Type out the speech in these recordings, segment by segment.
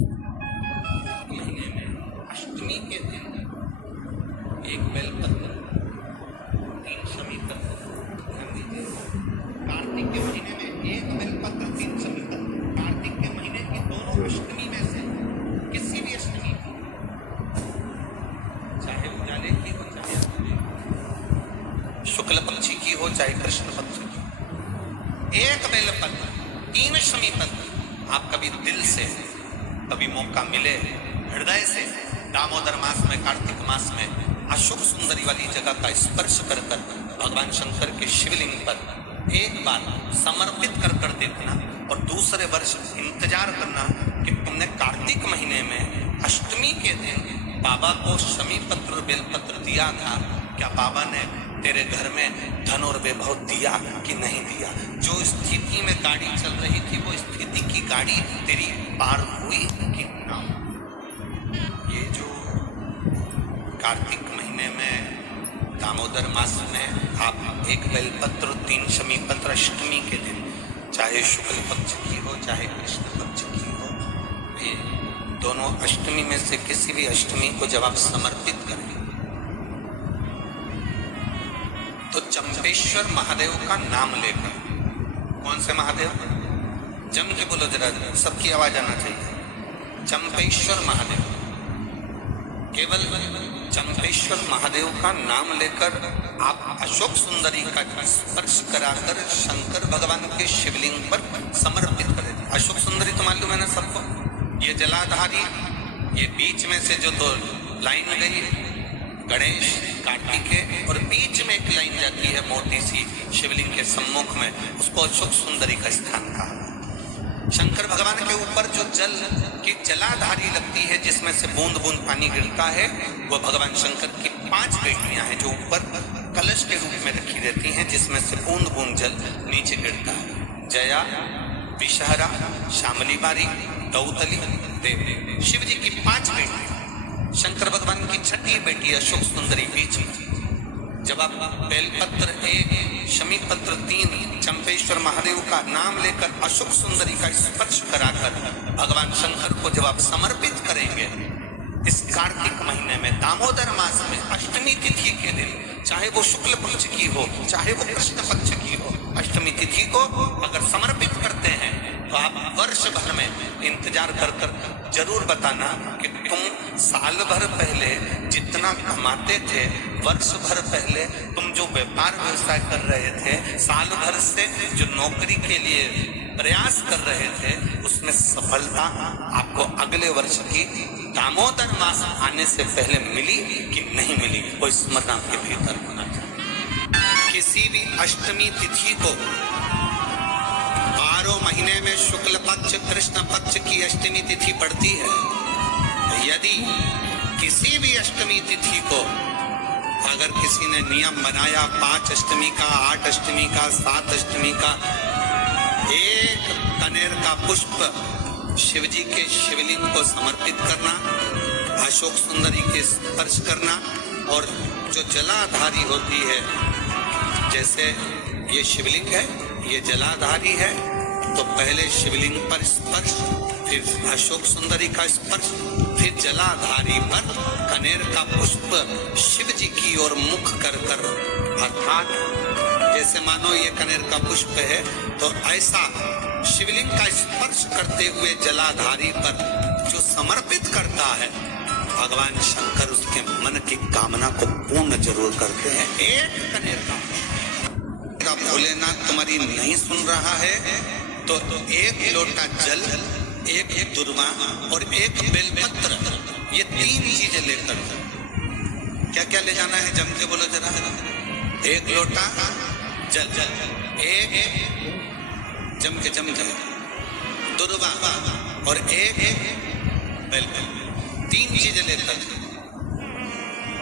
महीने में अष्टमी के दिन एक बेलपत्र, 3 शमी पत्र। ध्यान दीजिए, कार्तिक के महीने में एक बेलपत्र, 3 शमी पत्र। कार्तिक के महीने की दोनों अष्टमी में से किसी भी अष्टमी की, चाहे उजाले की हो चाहे शुक्ल पक्षी की हो चाहे कृष्ण पक्ष की, एक बेलपत्र, 3 शमी पत्र। आप कभी दिल से, कभी मौका मिले हृदय से, दामोदर मास में, कार्तिक मास में अशोक सुंदरी वाली जगह का स्पर्श कर कर भगवान शंकर के शिवलिंग पर एक बार समर्पित कर कर देखना, और दूसरे वर्ष इंतजार करना कि तुमने कार्तिक महीने में अष्टमी के दिन बाबा को शमी पत्र बेलपत्र दिया था, क्या बाबा ने तेरे घर में धन और वैभव दिया कि नहीं दिया? जो स्थिति में गाड़ी चल रही थी वो स्थिति की गाड़ी तेरी पार हुई कि ना? ये जो कार्तिक महीने में दामोदर मास में आप एक बेलपत्र, 3 शमी पत्र अष्टमी के दिन, चाहे शुक्ल पक्ष की हो चाहे कृष्ण पक्ष की हो, ये दोनों अष्टमी में से किसी भी अष्टमी को जब आप समर्पित करें तो चंपेश्वर महादेव का नाम लेकर, कौन से महादेव? जम के बोलो जरा, सबकी आवाज आना चाहिए। चंपेश्वर महादेव, केवल चंपेश्वर महादेव का नाम लेकर आप अशोक सुंदरी का स्पर्श कराकर शंकर भगवान के शिवलिंग पर समर्पित करें। अशोक सुंदरी तो मालूम है ना सबको, ये जलाधारी, ये बीच में से जो 2 लाइन गई, गणेश, कार्तिकेय, और बीच में एक लाइन जाती है मोटी सी शिवलिंग के सम्मुख में, उसको अशोक सुंदरी का स्थान कहा। शंकर भगवान के ऊपर जो जल की जलाधारी लगती है, जिसमें से बूंद बूंद पानी गिरता है, वो भगवान शंकर की 5 बेटियां हैं जो ऊपर कलश के रूप में रखी रहती हैं, जिसमें से बूंद बूंद जल नीचे गिरता है। जया, विषहरा, शामली बारी, दौतली, देव। शिव जी की 5 बेटियां, शंकर भगवान की 6ठी बेटी अशोक सुंदरी बीच में। जब आप बेलपत्र 1, शमी पत्र 3, चंपेश्वर महादेव का नाम लेकर अशोक सुंदरी का स्पर्श कराकर भगवान शंकर को जब आप समर्पित करेंगे इस कार्तिक महीने में, दामोदर मास में अष्टमी तिथि के दिन, चाहे वो शुक्ल पक्ष की हो चाहे वो कृष्ण पक्ष की हो, अष्टमी तिथि को अगर समर्पित करते हैं तो आप वर्ष भर में इंतजार कर कर जरूर बताना कि तुम साल भर पहले जितना कमाते थे, वर्ष भर पहले तुम जो व्यापार व्यवसाय कर रहे थे, साल भर से जो नौकरी के लिए प्रयास कर रहे थे, उसमें सफलता आपको अगले वर्ष की दामोदर मास आने से पहले मिली कि नहीं मिली, वो स्मरण आपके भीतर होना चाहिए। किसी भी अष्टमी तिथि को 12 महीने में शुक्ल पक्ष कृष्ण पक्ष की अष्टमी तिथि पड़ती है। यदि किसी भी अष्टमी तिथि को अगर किसी ने नियम बनाया 5 अष्टमी का, 8 अष्टमी का, 7 अष्टमी का, एक कनेर का पुष्प शिवजी के शिवलिंग को समर्पित करना, अशोक सुंदरी के स्पर्श करना, और जो जलाधारी होती है, जैसे ये शिवलिंग है, ये जलाधारी है, तो पहले शिवलिंग पर स्पर्श, फिर अशोक सुंदरी का स्पर्श, फिर जलाधारी पर कनेर का पुष्प शिव जी की ओर मुख कर कर, अर्थात जैसे मानो ये कनेर का पुष्प है तो ऐसा शिवलिंग का स्पर्श करते हुए जलाधारी पर जो समर्पित करता है, भगवान शंकर उसके मन की कामना को पूर्ण जरूर करते हैं। एक कनेर का भोलेनाथ तुम्हारी नहीं सुन रहा है तो 1 लोटा जल, 1 दुर्वा और 1 बेलपत्र, ये 3 चीजें लेकर, क्या क्या ले जाना है जम के बोलो जरा। 1 लोटा जल, 1 जम के दुर्वा और 1 बेलपत्र, 3 चीजें लेकर,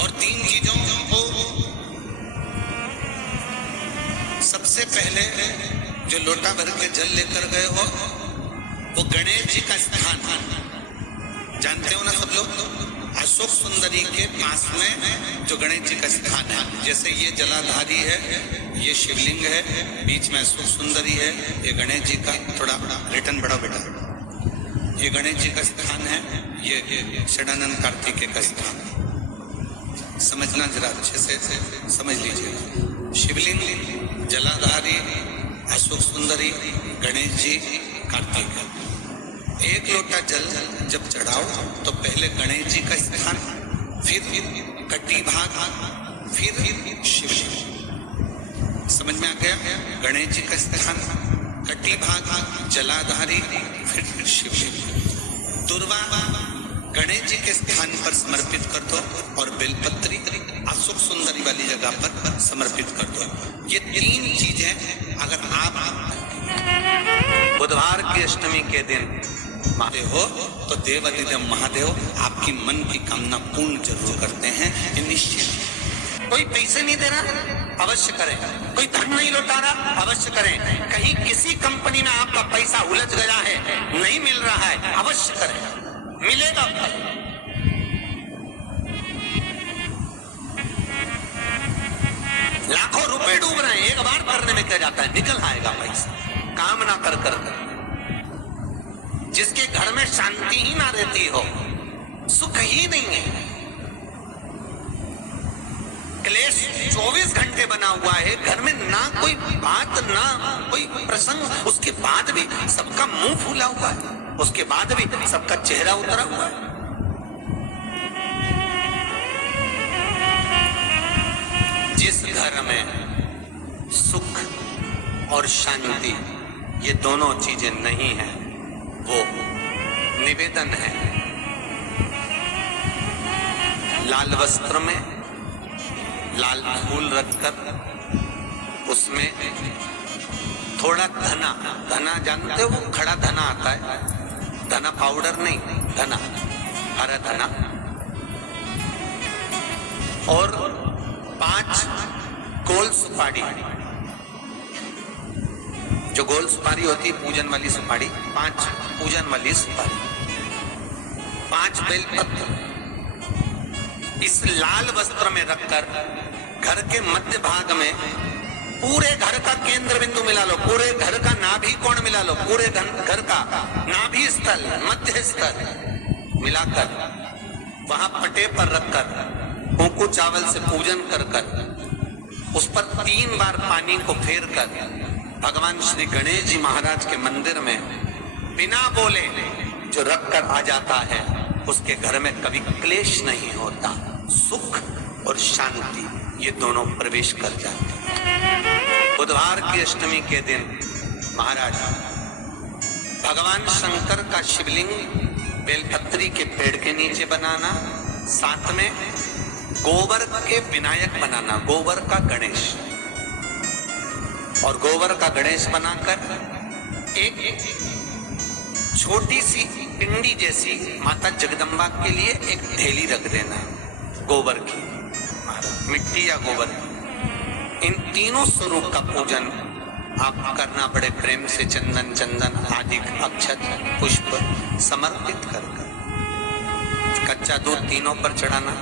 और 3 चीजों को सबसे पहले जो लोटा भर के जल लेकर गए हो वो गणेश जी का स्थान जानते हो ना सब लोग, अशोक सुंदरी के पास में जो गणेश जी का स्थान है, जैसे ये जलाधारी है, ये शिवलिंग है, बीच में अशोक सुंदरी है, ये गणेश जी का, थोड़ा रिटर्न बढ़ाओ बेटा, ये गणेश जी का स्थान है, ये षडानंद कार्तिकेय का स्थान। समझना जरा अच्छे से समझ लीजिए। शिवलिंग, जलाधारी, अशोक सुंदरी, गणेश जी, कार्तिक। एक लोटा जल जब चढ़ाओ तो पहले गणेश जी का स्थान, फिर कटी भाग, फिर शिवलिंग। समझ में आ गया? गणेश जी का स्थान, कटी भाग, जलाधारी, फिर शिवलिंग। दुर्वा गणेश जी के स्थान पर समर्पित कर दो और बेलपत्री अशोक सुंदरी वाली जगह पर समर्पित कर दो। ये तीन चीजें अगर आप बुधवार की अष्टमी के दिन महादेव हो तो देवादिदेव महादेव आपकी मन की कामना पूर्ण जरूर करते हैं, ये निश्चित। कोई पैसे नहीं दे रहा, अवश्य करें। कोई धन नहीं लौटा रहा, अवश्य करें। कहीं किसी कंपनी में आपका पैसा उलझ गया है, नहीं मिल रहा है, अवश्य करें, मिलेगा। लाखों रुपए डूब रहे हैं, एक बार भरने में क्या जाता है, निकल आएगा पैसा। काम ना कर कर जिसके घर में शांति ही ना रहती हो, सुख ही नहीं है, क्लेश 24 घंटे बना हुआ है, घर में ना कोई बात ना कोई प्रसंग, उसके बाद भी सबका मुंह फूला हुआ है, उसके बाद भी सबका चेहरा उतरा हुआ है। जिस घर में सुख और शांति ये दोनों चीजें नहीं है, वो निवेदन है लाल वस्त्र में लाल फूल रखकर उसमें थोड़ा धना, धना जानते हो, वो खड़ा धना आता है, धना पाउडर नहीं, धना, हरा धना, और 5 गोल सुपारी, जो गोल सुपारी होती है पूजन वाली सुपारी, 5 पूजन वाली सुपारी, 5 बेलपत्र इस लाल वस्त्र में रखकर घर के मध्य भाग में पूरे घर का केंद्र बिंदु मिला लो, पूरे घर का नाभि कोण मिला लो, पूरे घर का नाभि स्थल, मध्य स्थल मिलाकर वहां पटे पर रखकर कुंकू चावल से पूजन कर कर उस पर 3 बार पानी को फेर कर भगवान श्री गणेश जी महाराज के मंदिर में बिना बोले जो रख कर आ जाता है, उसके घर में कभी क्लेश नहीं होता, सुख और शांति ये दोनों प्रवेश कर जाते हैं। बुधवार की अष्टमी के दिन महाराज भगवान शंकर का शिवलिंग बेलपत्री के पेड़ के नीचे बनाना, साथ में गोबर के विनायक बनाना, गोबर का गणेश, और गोबर का गणेश बनाकर एक छोटी सी पिंडी जैसी माता जगदम्बा के लिए एक ढेली रख देना, गोबर की, मिट्टी या गोबर। इन तीनों स्वरूप का पूजन आप करना बड़े प्रेम से, चंदन चंदन आदि अक्षत पुष्प समर्पित कर कच्चा दूध तीनों पर चढ़ाना,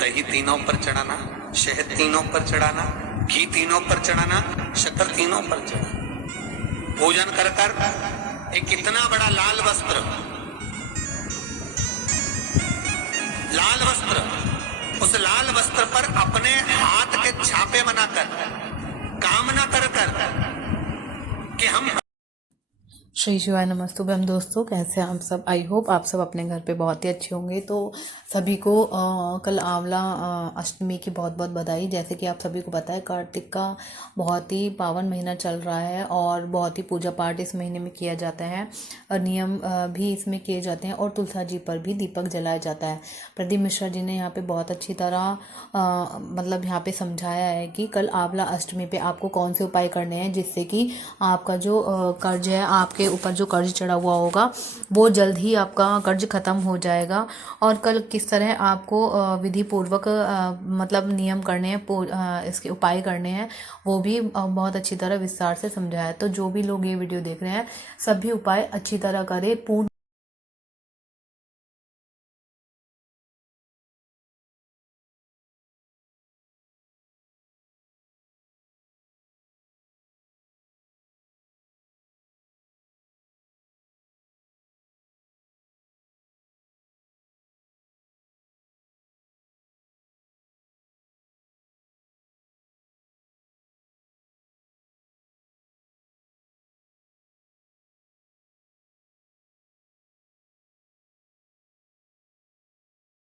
दही तीनों पर चढ़ाना, शहद तीनों पर चढ़ाना, घी तीनों पर चढ़ाना, शक्कर तीनों पर चढ़ाना। पूजन कर कर एक इतना बड़ा लाल वस्त्र, लाल वस्त्र, उस लाल वस्त्र पर अपने हाथ के छापे बनाकर कामना कर कर कि हम श्री शिवाय नमस्तुभ्यम। दोस्तों कैसे हैं आप सब? आई होप आप सब अपने घर पे बहुत ही अच्छे होंगे। तो सभी को कल आंवला अष्टमी की बहुत बहुत बधाई। जैसे कि आप सभी को पता है कार्तिक का बहुत ही पावन महीना चल रहा है और बहुत ही पूजा पाठ इस महीने में किया जाता है और नियम भी इसमें किए जाते हैं और तुलसा जी पर भी दीपक जलाया जाता है। प्रदीप मिश्रा जी ने यहाँ पे बहुत अच्छी तरह मतलब यहाँ पे समझाया है कि कल आंवला अष्टमी पे आपको कौन से उपाय करने हैं जिससे कि आपका जो कर्ज है, आपके ऊपर जो कर्ज चढ़ा हुआ होगा वो जल्द ही आपका कर्ज खत्म हो जाएगा। और कल किस तरह आपको विधि पूर्वक मतलब नियम करने हैं, इसके उपाय करने हैं, वो भी बहुत अच्छी तरह विस्तार से समझाया है। तो जो भी लोग ये वीडियो देख रहे हैं सभी उपाय अच्छी तरह करें, पूर्ण